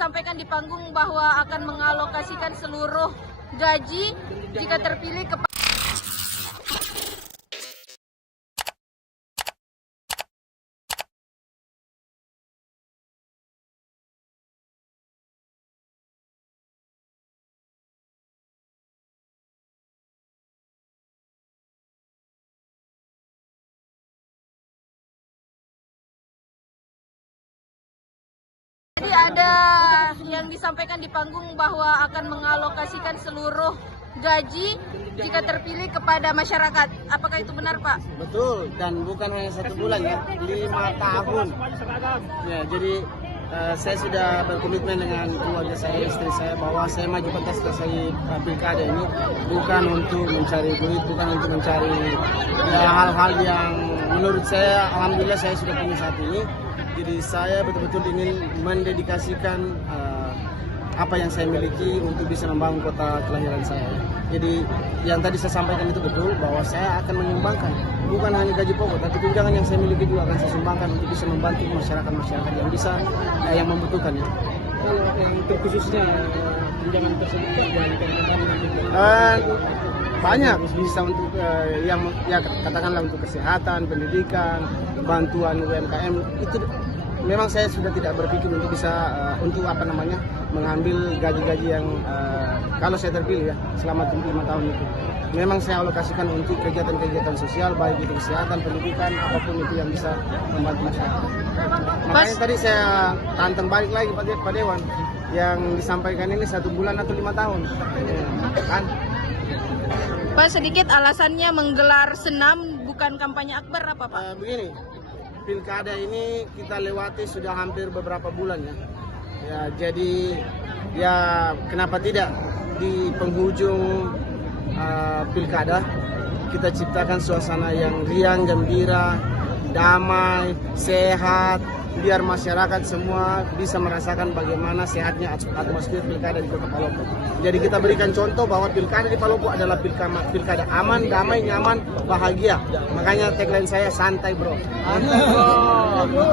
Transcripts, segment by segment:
disampaikan di panggung bahwa akan mengalokasikan seluruh gaji jika terpilih kepada Jadi ada yang disampaikan di panggung bahwa akan mengalokasikan seluruh gaji jika terpilih kepada masyarakat. Apakah itu benar, Pak? Betul, dan bukan hanya 1 bulan ya, 5 tahun. Ya, jadi saya sudah berkomitmen dengan keluarga saya, istri saya, bahwa saya maju kontestasi pilkada ini bukan untuk mencari duit, bukan untuk mencari hal-hal yang menurut saya, alhamdulillah saya sudah punya saat ini. Jadi saya betul-betul ingin mendedikasikan apa yang saya miliki untuk bisa membangun kota kelahiran saya. Jadi yang tadi saya sampaikan itu betul, bahwa saya akan menyumbangkan bukan hanya gaji pokok, tapi tunjangan yang saya miliki juga akan saya sumbangkan untuk bisa membantu masyarakat yang bisa yang membutuhkan ya. Kalau untuk khususnya tunjangan tersebut banyak bisa untuk yang ya katakanlah untuk kesehatan, pendidikan, bantuan UMKM itu memang saya sudah tidak berpikir untuk bisa untuk mengambil gaji-gaji yang kalau saya terpilih ya selama 5 tahun itu. Memang saya alokasikan untuk kegiatan-kegiatan sosial, baik itu kesehatan, pendidikan, apapun itu yang bisa membantu masyarakat. Makanya tadi saya tantang balik lagi Pak Dewan, yang disampaikan ini 1 bulan atau 5 tahun. Kan? Pak, sedikit alasannya menggelar senam bukan kampanye akbar apa, Pak? Begini, pilkada ini kita lewati sudah hampir beberapa bulan ya. Ya, jadi ya kenapa tidak di penghujung pilkada kita ciptakan suasana yang riang, gembira, damai, sehat, biar masyarakat semua bisa merasakan bagaimana sehatnya atmosfer pilkada di Kota Palopo. Jadi kita berikan contoh bahwa pilkada di Palopo adalah pilkada aman, damai, nyaman, bahagia. Makanya tagline saya santai bro.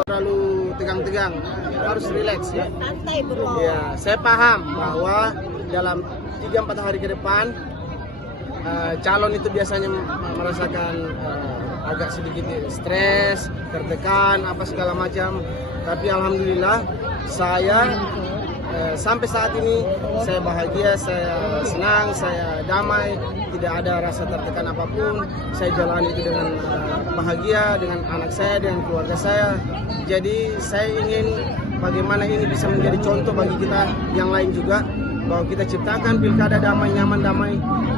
Terlalu tegang-tegang, harus relax ya. Santai bro. Ya, saya paham bahwa dalam 3-4 hari ke depan calon itu biasanya merasakan agak sedikit stres, tertekan, apa segala macam. Tapi alhamdulillah saya sampai saat ini saya bahagia, saya senang, saya damai, tidak ada rasa tertekan apapun. Saya jalani itu dengan bahagia dengan anak saya, dengan keluarga saya. Jadi saya ingin bagaimana ini bisa menjadi contoh bagi kita yang lain juga, bahwa kita ciptakan pilkada damai, nyaman, damai,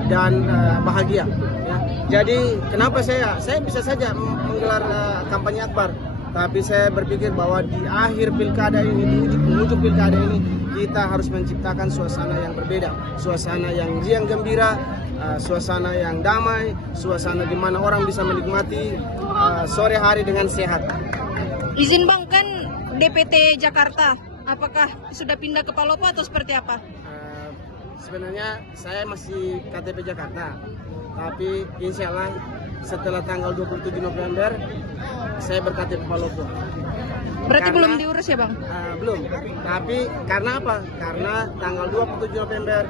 dan bahagia. Ya. Jadi kenapa saya bisa saja menggelar kampanye akbar, tapi saya berpikir bahwa di akhir pilkada ini, di penghujung pilkada ini, kita harus menciptakan suasana yang berbeda, suasana yang riang gembira, suasana yang damai, suasana di mana orang bisa menikmati sore hari dengan sehat. Izin Bang, kan DPT Jakarta, apakah sudah pindah ke Palopo atau seperti apa? Sebenarnya saya masih KTP Jakarta, tapi insya Allah setelah tanggal 27 November saya berKTP Palopo. Berarti belum diurus ya Bang? Belum, tapi karena apa? Karena tanggal 27 November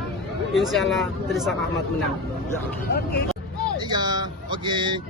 insya Allah Trisakti Ahmad menang. Ya. Oke.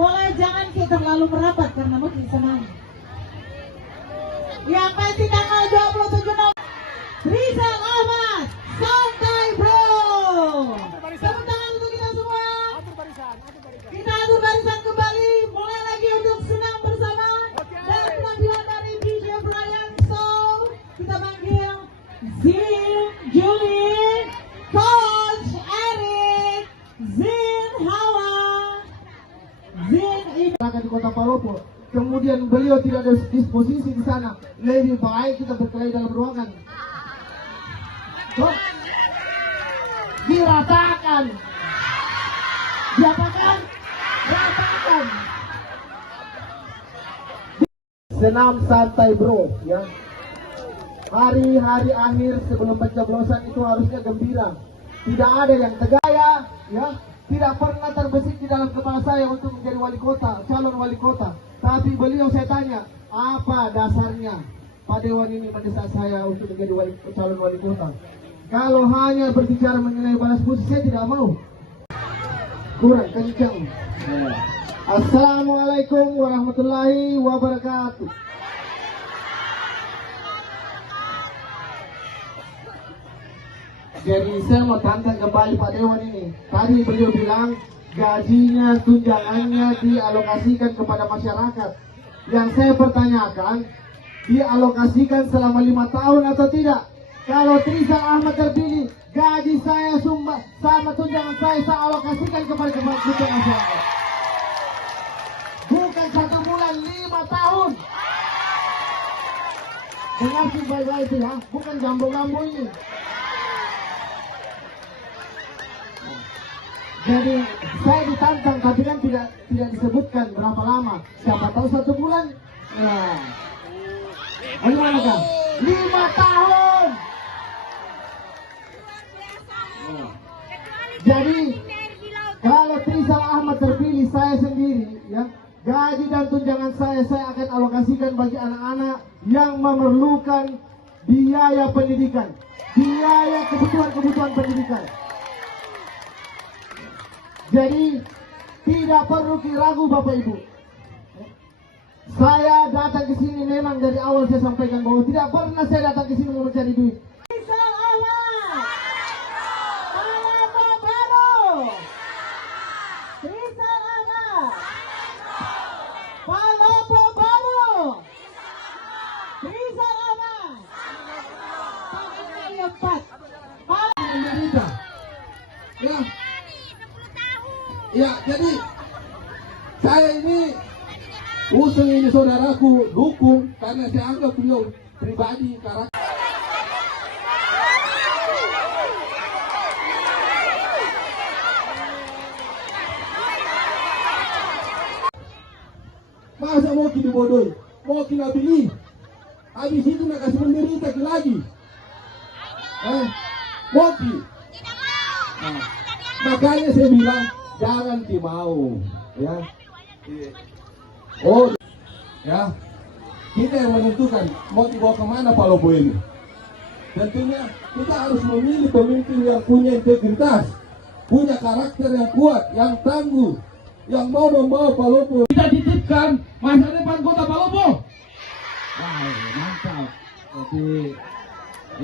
mulai jangan kita terlalu merapat karena mungkin senang. Yang pasti tanggal 27 November, Rizal Ahmad, santai bro. Tepuk tangan untuk kita semua. Kita atur barisan kembali, mulai lagi untuk senang bersama. Dan penampilan dari DJ Brian Soul, kita panggil Zin, Julie, Coach Eric, Zin Hawa, Zin Ibrahim di Kota Palopo. Kemudian beliau tidak ada disposisi di sana. Lebih baik kita berkelahi dalam ruangan. Tuh. Dirasakan. Diapakan? Rasakan. Senam santai bro, ya. Hari-hari akhir sebelum pencoblosan itu harusnya gembira. Tidak ada yang tegaya, ya. Tidak pernah terbesit di dalam kepala saya untuk menjadi wali kota, calon wali kota. Tapi beliau saya tanya, apa dasarnya Pak Dewan ini mendesak saya untuk menjadi calon wali kota? Kalau hanya berbicara mengenai balas budi, saya tidak mau. Kurang kencang. Assalamualaikum warahmatullahi wabarakatuh. Jadi saya mau tantang kembali Pak Dewan ini. Tadi beliau bilang gajinya, tunjangannya dialokasikan kepada masyarakat. Yang saya pertanyakan, dialokasikan selama 5 tahun atau tidak? Kalau Rizal Ahmad terpilih, gaji saya sama tunjangan saya alokasikan kepada kebutuhan masyarakat. Bukan 1 bulan, 5 tahun. Dengar sih baik-baik itu ya, bukan gambung-gambung ini. Jadi saya ditantang, tapi kan tidak disebutkan berapa lama. Siapa tahu 1 bulan. Nah, bagaimana kan? 5 tahun. Nah. Jadi kalau Rizal Ahmad terpilih, saya sendiri, ya, gaji dan tunjangan saya akan alokasikan bagi anak-anak yang memerlukan biaya pendidikan, biaya kebutuhan pendidikan. Jadi tidak perlu ragu Bapak Ibu. Saya datang ke sini memang dari awal saya sampaikan bahwa tidak pernah saya datang ke sini mau mencari duit. Rizal Ahmad, Palopo baru. Rizal Ahmad, Palopo baru. Rizal Ahmad, Palopo 4. Menderita. Ya. Ya, jadi saya ini usung ini saudaraku dukung karena saya anggap beliau pribadi karakter. Masa mau kita bodoh, mau kita pilih, habis itu nak kasih menderita lagi. Mau kita. Nah, makanya saya bilang jangan mau, ya. Oh, ya. Kita yang menentukan mau dibawa kemana Palopo ini. Tentunya kita harus memilih pemimpin yang punya integritas, punya karakter yang kuat, yang tangguh, yang mau membawa Palopo. Kita titipkan masa depan kota Palopo. Wah, mantap. Jadi,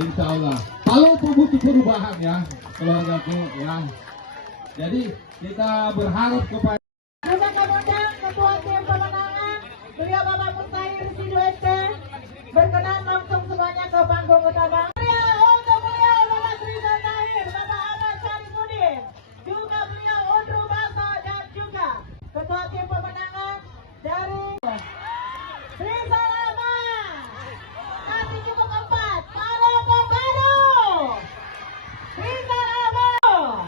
insya Allah Palopo butuh perubahan ya, keluargaku ya. Jadi kita berharap kepada Undang-undang Ketua Tim Pemenangan, beliau Bapak Mustahil Sidoet berkenan langsung semuanya ke panggung utama. Untuk beliau Bapak Rizal Tahir, Bapak Ahmad Syarifudin, juga beliau Undru Baso dan juga Ketua Tim Pemenangan dari Rizal Ahmad. Masih cukup 4, Palopo baru. Rizal Ahmad.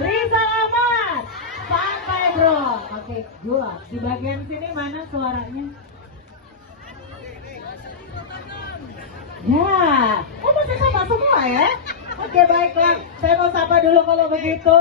Rizal Ahmad, santai bro. Oke, dua. Di bagian sini mana suaranya? Ya, oh masih sama semua ya? Oke baiklah, saya mau sapa dulu kalau begitu.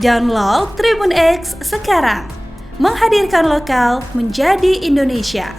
Download Tribun X sekarang. Menghadirkan lokal menjadi Indonesia.